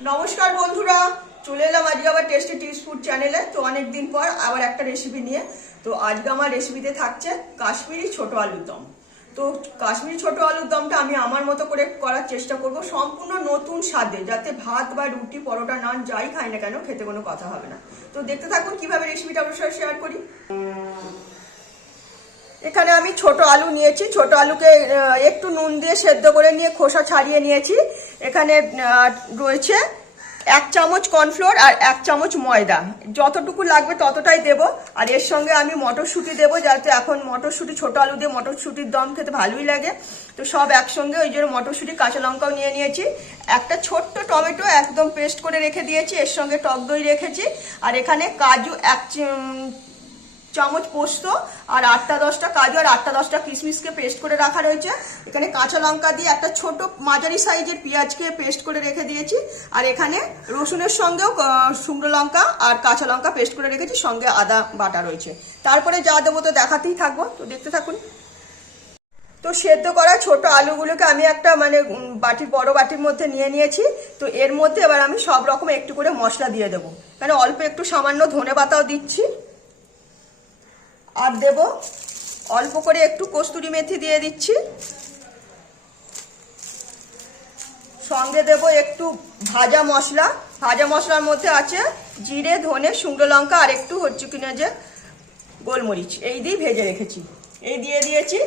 नमस्कार बंधुरा चले एलाम आज के आबार टेस्टी टिप्स फूड चैनेले। तो अनेक दिन पर आबार एक रेसिपि निये। तो आज के आमार रेसिपिते थाकছে काश्मीरी छोटो आलुर दम। तो काश्मीरी छोटो आलुर दमटा आमी आमार मतो करे करार चेष्टा करब सम्पूर्ण नतून स्वादे, जाते भात बा रुटी परोटा नान যাই খাই না কেন খেতে কোনো কথা হবে না। তো দেখতে থাকুন কিভাবে রেসিপিটা আপনাদের সাথে শেয়ার করি। এখানে আমি ছোট আলু নিয়েছি, ছোট আলুকে একটু নুন দিয়ে সেদ্ধ করে নিয়ে খোসা ছাড়িয়ে নিয়েছি। এখানে রয়েছে 1 চামচ কর্নফ্লোর আর 1 চামচ ময়দা, যতটুকু লাগবে ততটাই দেব। আর এর সঙ্গে আমি মটরশুঁটি দেব, যাতে এখন মটরশুঁটি ছোট আলু দিয়ে মটরশুঁটির দম খেতে ভালোই লাগে। তো সব একসঙ্গে ওই জন্য মটরশুঁটি কাঁচা লঙ্কাও নিয়ে নিয়েছি। একটা ছোট্ট টমেটো একদম পেস্ট করে রেখে দিয়েছি, এর সঙ্গে টক দই রেখেছি। আর এখানে কাজু 1 চামচ পোস্ত আর 8টা-10টা কাজু আর 8টা-10টা কিশমিশকে পেস্ট করে রাখা রয়েছে। এখানে কাঁচা লঙ্কা দিয়ে একটা ছোট মাঝারি সাইজের পেঁয়াজকে পেস্ট করে রেখে দিয়েছি। আর এখানে রসুনের সঙ্গেও শুকনো লঙ্কা আর কাঁচা লঙ্কা পেস্ট করে রেখেছি, সঙ্গে আদা বাটা রয়েছে। তারপরে যা দেবো তো দেখাতেই থাকবো, তো দেখতে থাকুন। তো সেদ্ধ করা ছোট আলুগুলোকে আমি একটা বড় বাটির মধ্যে নিয়ে নিয়েছি। তো এর মধ্যে এবার আমি সব রকম একটু করে মশলা দিয়ে দেবো। মানে অল্প একটু সামান্য ধনে পাতাও দিচ্ছি, আর দেব অল্প করে একটু কস্তুরি মেথি দিয়ে দিচ্ছি। সঙ্গে দেব একটু ভাজা মশলা। ভাজা মশলার মধ্যে আছে জিরে, ধনে, শুকনো লঙ্কা আর একটু হচ্ছে কিনা যে গোলমরিচ, এই দিয়ে ভেজে রেখেছি, এই দিয়ে দিয়েছি।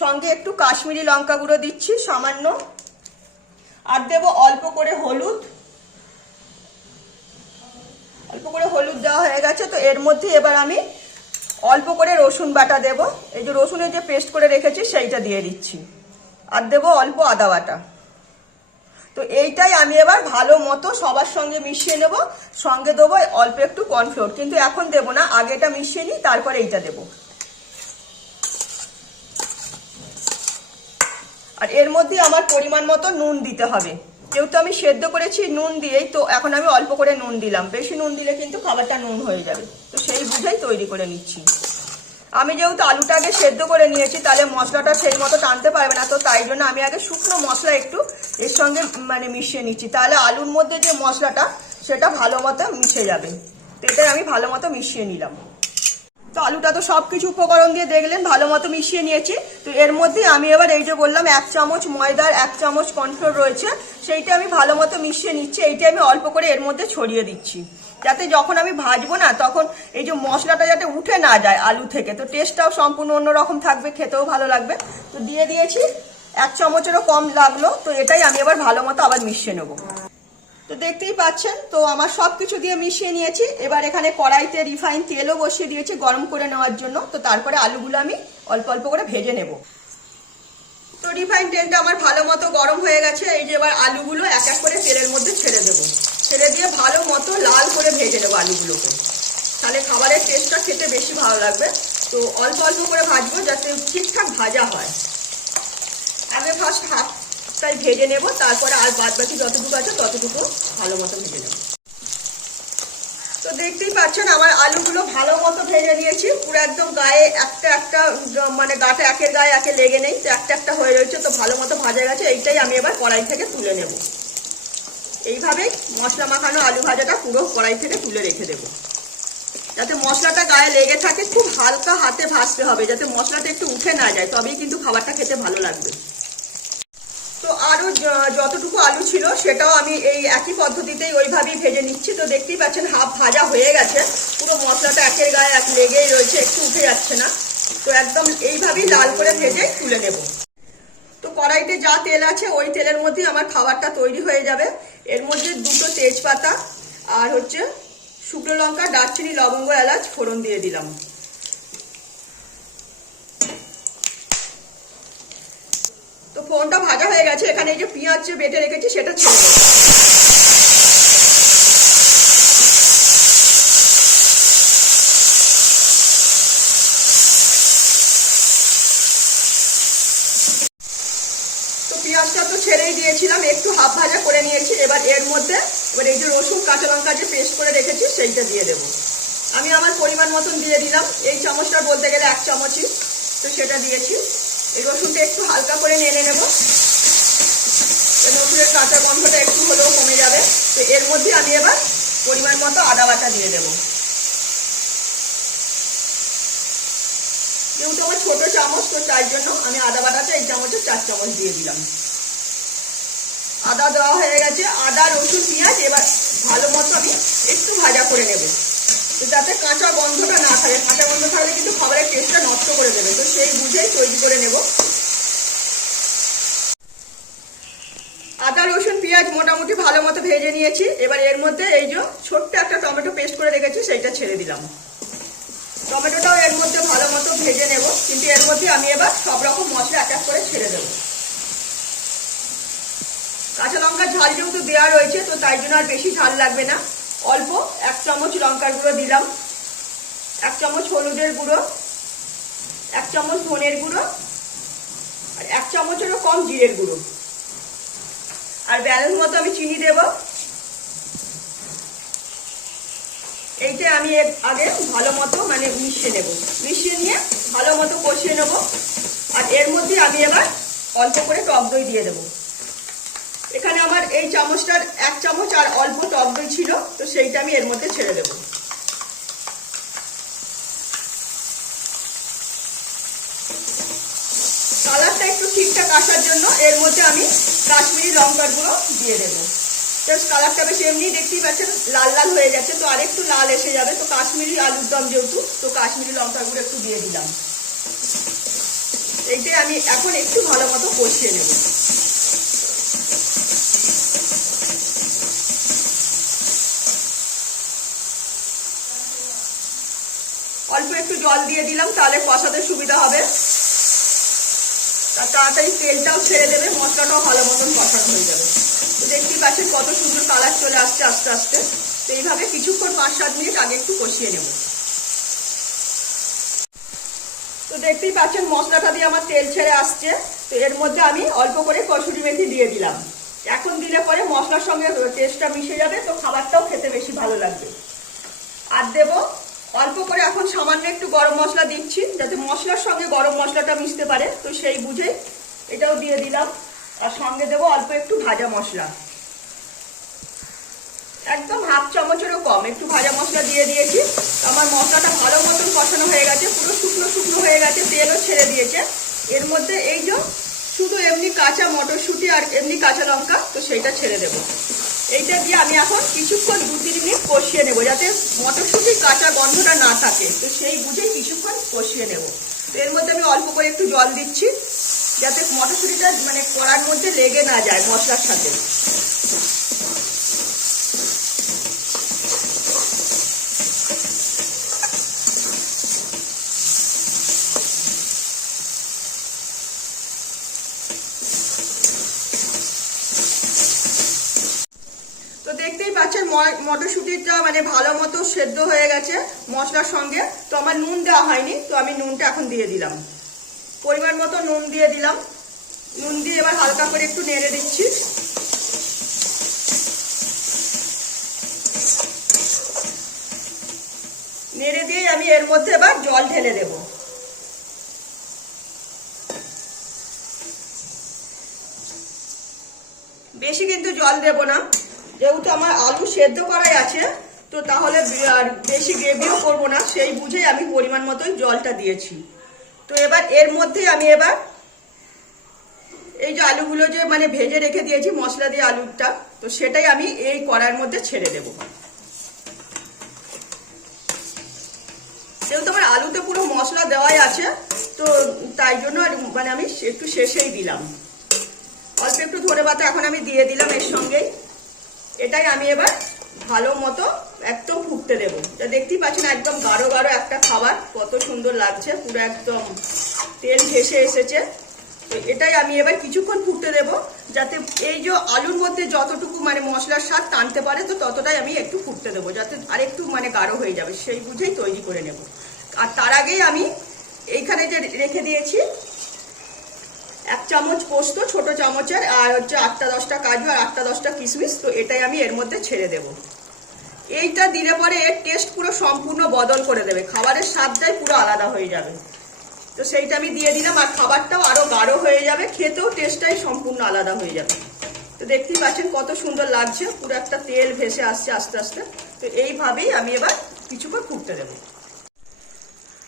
সঙ্গে একটু কাশ্মীরি লঙ্কা গুঁড়ো দিচ্ছি সামান্য, আর দেব অল্প করে হলুদ। অল্প করে হলুদ দেওয়া হয়ে গেছে। তো এর মধ্যে এবার আমি অল্প করে রসুন বাটা দেব, এই যে রসুনের যে পেস্ট করে রেখেছি সেইটা দিয়ে দিচ্ছি। আর দেব অল্প আদা বাটা। তো এইটাই আমি এবার ভালো মতো সবার সঙ্গে মিশিয়ে নেব। সঙ্গে দেবো অল্প একটু কর্নফ্লোর, কিন্তু এখন দেব না, আগে এটা মিশিয়ে নিই তারপরে এইটা দেব। আর এর মধ্যে আমার পরিমাণ মতো নুন দিতে হবে, যেহেতু আমি সেদ্ধ করেছি নুন দিয়েই, তো এখন আমি অল্প করে নুন দিলাম। বেশি নুন দিলে কিন্তু খাবারটা নুন হয়ে যাবে, তো সেই বুঝেই তৈরি করে নিচ্ছি। আমি যেহেতু আলুটা আগে সেদ্ধ করে নিয়েছি, তাহলে মশলাটা সেই মতো টানতে পারবে না, তো তাই জন্য আমি আগে শুকনো মশলা একটু এর সঙ্গে মিশিয়ে নিচ্ছি, তাহলে আলুর মধ্যে যে মশলাটা সেটা ভালো মতো মিশে যাবে। তো এটাই আমি ভালো মতো মিশিয়ে নিলাম। তো আলুটা তো সবকিছু উপকরণ দিয়ে দেখলেন ভালো মতো মিশিয়ে নিয়েছি। তো এর মধ্যে আমি এবার এই যে বললাম 1 চামচ ময়দার 1 চামচ কর্নফ্লোর রয়েছে, সেইটা আমি ভালো মতো মিশিয়ে নিচ্ছি। এইটা আমি অল্প করে এর মধ্যে ছড়িয়ে দিচ্ছি, যাতে যখন আমি ভাজবো না তখন এই যে মশলাটা যাতে উঠে না যায় আলু থেকে, তো টেস্টটাও সম্পূর্ণ অন্যরকম থাকবে, খেতেও ভালো লাগবে। তো দিয়ে দিয়েছি, 1 চামচেরও কম লাগলো। তো এটাই আমি এবার ভালো মতো আবার মিশিয়ে নেবো। তো দেখতেই পাচ্ছেন, তো আমার সবকিছু দিয়ে মিশিয়ে নিয়েছি। এবার এখানে কড়াইতে রিফাইন তেলও বসিয়ে দিয়েছি গরম করে নেওয়ার জন্য। তো তারপরে আলুগুলো আমি অল্প অল্প করে ভেজে নেব। তো রিফাইন তেলটা আমার ভালো মতো গরম হয়ে গেছে। এই যে এবার আলুগুলো এক এক করে তেলের মধ্যে ছেড়ে দেবো, ছেড়ে দিয়ে ভালো মতো লাল করে ভেজে নেবো আলুগুলোকে, তাহলে খাবারের টেস্টটা খেতে বেশি ভালো লাগবে। তো অল্প অল্প করে ভাজবো, যাতে ঠিকঠাক ভাজা হয়। আগে ফার্স্ট হাফটাই ভেজে নেব, তারপরে আর বাদ বাকি যতটুকু আছে ততটুকু ভালো মতো ভেজে নেব। তো দেখতেই পাচ্ছেন আমার আলুগুলো ভালো মতো ভেজে নিয়েছি, পুরো একদম গায়ে একটা একটা গাটা একের গায়ে একে লেগে নেই, তো একটা একটা হয়ে রয়েছে। তো ভালো মতো ভাজা গেছে, এইটাই আমি এবার কড়াই থেকে তুলে নেব। এইভাবে মশলা মাখানো আলু ভাজাটা পুরো কড়াই থেকে তুলে রেখে দেব, যাতে মশলাটা গায়ে লেগে থাকে। খুব হালকা হাতে ভাজতে হবে, যাতে মশলাটা একটু উঠে না যায়, তবেই কিন্তু খাবারটা খেতে ভালো লাগবে। তো আরও যতটুকু আলু ছিল সেটাও আমি এই একই পদ্ধতিতেই ওইভাবেই ভেজে নিচ্ছি। তো দেখতেই পাচ্ছেন হাফ ভাজা হয়ে গেছে, পুরো মশলাটা একের গায়ে এক লেগেই রয়েছে, একটু উঠে যাচ্ছে না। তো একদম এইভাবেই লাল করে ভেজে তুলে নেব। তো কড়াইতে যা তেল আছে ওই তেলের মধ্যেই আমার খাবারটা তৈরি হয়ে যাবে। এর মধ্যে 2টো তেজপাতা আর হচ্ছে শুকনো লঙ্কা, দারচিনি, লবঙ্গ, এলাচ ফোড়ন দিয়ে দিলাম। তো ফোড়নটা ভাজা হয়ে গেছে, এখানে এই যে পেঁয়াজ যে বেটে রেখেছি সেটা ছেড়ে দেবো। তো পেঁয়াজটা তো ছেড়েই দিয়েছিলাম, একটু হাফ ভাজা করে নিয়েছি। এবার এর মধ্যে এই যে রসুন কাঁচা লঙ্কা যে পেস্ট করে রেখেছি সেইটা দিয়ে দেবো। আমি আমার পরিমাণ মতন দিয়ে দিলাম, এই চামচটা বলতে গেলে 1 চামচই, তো সেটা দিয়েছি। এই রসুনটা একটু হালকা করে নেড়ে নেব, রসুনের কাঁচা গন্ধটা একটু হলেও কমে যাবে। তো তো এর মধ্যে আমি এবার পরিমাণ মতো আদা বাটা দিয়ে দেবো। যেহেতু আমার ছোট চামচ, তো তার জন্য আমি আদা বাটাটা এই চামচে 4 চামচ দিয়ে দিলাম। আদা দেওয়া হয়ে গেছে। আদা, রসুন, পেঁয়াজ এবার ভালো মতো আমি একটু ভাজা করে নেব, যাতে কাঁচা গন্ধটা না থাকে। কাঁচা গন্ধ থাকলে কিন্তু খাবারের টেস্টটা নষ্ট করে দেবে, তো সেই বুঝেই তৈরি করে নেব। আদা, রসুন, পেঁয়াজ মোটামুটি ভালো মতো ভেজে নিয়েছি। এবার এর মধ্যে এই যে ছোট্ট একটা টমেটো পেস্ট করে রেখেছি, সেইটা ছেড়ে দিলাম। টমেটোটাও এর মধ্যে ভালো মতো ভেজে নেব, কিন্তু এর মধ্যে আমি এবার সব রকম মশলা এক এক করে ছেড়ে দেবো। কাঁচা লঙ্কার ঝাল যেহেতু দেওয়া রয়েছে, তো তাই জন্য আর বেশি ঝাল লাগবে না। অল্প 1 চামচ লঙ্কার গুঁড়ো দিলাম, 1 চামচ হলুদের গুঁড়ো, 1 চামচ ধনের গুঁড়ো, আর 1 চামচেরও কম জিরের গুঁড়ো, আর ব্যালেন্স মতো আমি চিনি দেব। এইটা আমি আগে ভালো মতো মানে মিশিয়ে নেব। মিশিয়ে নিয়ে ভালো মতো কষিয়ে নেব। আর এর মধ্যে আমি এবার অল্প করে টক দই দিয়ে দেবো। এখানে আমার এই চামচটার 1 চামচ আর অল্প টক দই ছিল, তো সেইটা আমি এর মধ্যে ছেড়ে দেব। কালারটা একটু ঠিকঠাক আসার জন্য এর মধ্যে আমি কাশ্মীরি লঙ্কার গুঁড়ো দিয়ে দেবো। কালারটা বেশ এমনি দেখতেই পাচ্ছেন লাল লাল হয়ে গেছে, তো আর একটু লাল এসে যাবে। তো কাশ্মীরি আলুর দম যেহেতু, তো কাশ্মীরি লঙ্কার গুঁড়ো একটু দিয়ে দিলাম। এইটাই আমি এখন একটু ভালো মতো কষিয়ে নেব। অল্প একটু জল দিয়ে দিলাম, তাহলে কষাতে সুবিধা হবে। তাড়াতাড়ি তেলটাও ছেড়ে দেবে, মশলাটাও ভালো মতন কষানো হয়ে যাবে। তো দেখতেই পাচ্ছেন কত সুন্দর কালার চলে আসছে আস্তে আস্তে। তো এইভাবে কিছুক্ষণ 5-7 মিনিট আগে একটু কষিয়ে নেব। তো দেখতেই পাচ্ছেন মশলাটা দিয়ে আমার তেল ছেড়ে আসছে। তো এর মধ্যে আমি অল্প করে কসুরি মেথি দিয়ে দিলাম। এখন দিলে পরে মশলার সঙ্গে টেস্টটা মিশে যাবে, তো খাবারটাও খেতে বেশি ভালো লাগবে। আর দেব অল্প করে এখন সামান্য একটু গরম মশলা দিচ্ছি, যাতে মশলার সঙ্গে গরম মশলাটা মিশতে পারে, তো সেই বুঝে এটাও দিয়ে দিলাম। আর সঙ্গে দেবো অল্প একটু ভাজা মশলা, একদম 1/2 চামচেরও কম একটু ভাজা মশলা দিয়ে দিয়েছি। আমার মশলাটা ভালো মতন কষানো হয়ে গেছে, পুরো শুকনো শুকনো হয়ে গেছে, তেলও ছেড়ে দিয়েছে। এর মধ্যে এই যে শুধু এমনি কাঁচা মটরশুঁটি আর এমনি কাঁচা লঙ্কা, তো সেইটা ছেড়ে দেবো। এইটা দিয়ে আমি এখন কিছুক্ষণ 2-3 মিনিট কষিয়ে নেবো, যাতে মটরশুঁটির কাঁচা গন্ধটা না থাকে। তো সেই বুঝে কিছুক্ষণ কষিয়ে নেব। তো এর মধ্যে আমি অল্প করে একটু জল দিচ্ছি, যাতে মটরশুঁটিটা মানে কড়ার মধ্যে লেগে না যায় মশলার সাথে। তো দেখতেই পাচ্ছেন মটরশুঁটিটা মানে ভালো মতো সেদ্ধ হয়ে গেছে মশলার সঙ্গে। তো আমার নুন দেওয়া হয়নি, তো আমি নুনটা এখন দিয়ে দিলাম। পরিমাণ মতো নুন দিয়ে দিলাম। নুন দিয়ে এবার হালকা করে একটু নেড়ে দিচ্ছি। নেড়ে দিয়ে আমি এর মধ্যে এবার জল ঢেলে দেব। বেশি কিন্তু জল দেব না, যেহেতু আমার আলু সেদ্ধ করাই আছে, তো তাহলে বেশি গ্রেভিও করবো না, সেই বুঝেই আমি পরিমাণ মতোই জলটা দিয়েছি। তো এবার এর মধ্যে আমি এবার এই যে আলুগুলো যে মানে ভেজে রেখে দিয়েছি মশলা দিয়ে আলুটা, তো সেটাই আমি এই কড়াইয়ের মধ্যে ছেড়ে দেব। যেহেতু আমার আলুতে পুরো মশলা দেওয়াই আছে, তো তাই জন্য মানে আমি একটু শেষেই দিলাম। অল্প একটু ধনে পাতা এখন আমি দিয়ে দিলাম এর সঙ্গেই। এটাই আমি এবার ভালো মতো একদম ফুটতে দেবো। যা দেখতেই পাচ্ছেন একদম গাঢ় গাঢ় একটা খাবার, কত সুন্দর লাগছে, পুরো একদম তেল ভেসে এসেছে। তো এটাই আমি এবার কিছুক্ষণ ফুটতে দেবো, যাতে এই যে আলুর মধ্যে যতটুকু মানে মশলার স্বাদ টানতে পারে, তো ততটাই আমি একটু ফুটতে দেবো, যাতে আরেকটু মানে গাঢ় হয়ে যাবে, সেই বুঝেই তৈরি করে নেব। আর তার আগেই আমি এইখানে যে রেখে দিয়েছি 1 চামচ পোস্ত ছোট চামচের, আর হচ্ছে 8টা-10টা কাজু আর 8টা-10টা কিশমিশ, তো এটাই আমি এর মধ্যে ছেড়ে দেব। এইটা দিলে পরে এর টেস্ট পুরো সম্পূর্ণ বদল করে দেবে, খাবারের স্বাদটাই পুরো আলাদা হয়ে যাবে। তো সেইটা আমি দিয়ে দিলাম, আর খাবারটাও আরো গাঢ় হয়ে যাবে, খেতেও টেস্টটাই সম্পূর্ণ আলাদা হয়ে যাবে। তো দেখতেই পাচ্ছেন কত সুন্দর লাগছে, পুরো একটা তেল ভেসে আসছে আস্তে আস্তে। তো এইভাবেই আমি এবার কিছুক্ষণ ফুটতে দেবো।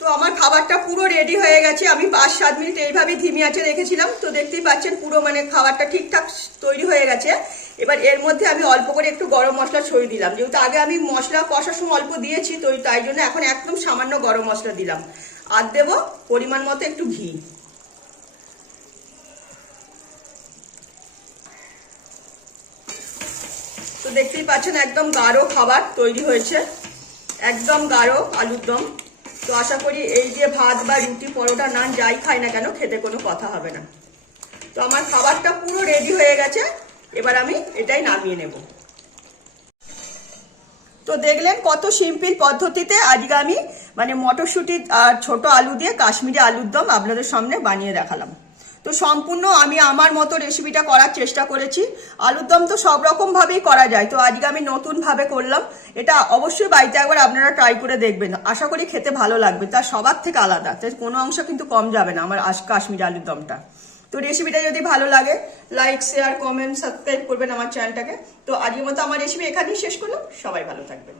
তো আমার খাবারটা পুরো রেডি হয়ে গেছে। আমি 5-7 মিনিট এইভাবেই ধিমি আঁচে রেখেছিলাম। তো দেখতেই পাচ্ছেন পুরো মানে খাবারটা ঠিকঠাক তৈরি হয়ে গেছে। এবার এর মধ্যে আমি অল্প করে একটু গরম মশলা ছড়িয়ে দিলাম, যেহেতু আগে আমি মশলা কষার সময় অল্প দিয়েছি, তো তাই জন্য এখন একদম সামান্য গরম মশলা দিলাম। আর দেবো পরিমাণ মতো একটু ঘি। তো দেখতেই পাচ্ছেন একদম গাঢ় খাবার তৈরি হয়েছে, একদম গাঢ় আলুর দম। তো আশা করি এই যে ভাত বা রুটি, পরোটা, নান যাই খাই না কেন খেতে কোনো কথা হবে না। তো আমার খাবারটা পুরো রেডি হয়ে গেছে, এবার আমি এটাই নামিয়ে নেব। তো দেখলেন কত সিম্পল পদ্ধতিতে আজকে আমি মানে মটরশুঁটি আর ছোট আলু দিয়ে কাশ্মীরি আলুর দম আপনাদের সামনে বানিয়ে দেখালাম। তো সম্পূর্ণ আমি আমার মতো রেসিপিটা করার চেষ্টা করেছি। আলুর দম তো সব রকম ভাবেই করা যায়, তো আজকে আমি নতুন ভাবে করলাম। এটা অবশ্যই বাড়িতে একবার আপনারা ট্রাই করে দেখবেন, আশা করি খেতে ভালো লাগবে। তার সবার থেকে আলাদা, তাই কোনো অংশ কিন্তু কম যাবে না আমার কাশ্মীরি আলুর দমটা। তো রেসিপিটা যদি ভালো লাগে লাইক, শেয়ার, কমেন্ট, সাবস্ক্রাইব করবেন আমার চ্যানেলটাকে। তো আজকের মতো আমার রেসিপি এখানেই শেষ করলাম। সবাই ভালো থাকবেন।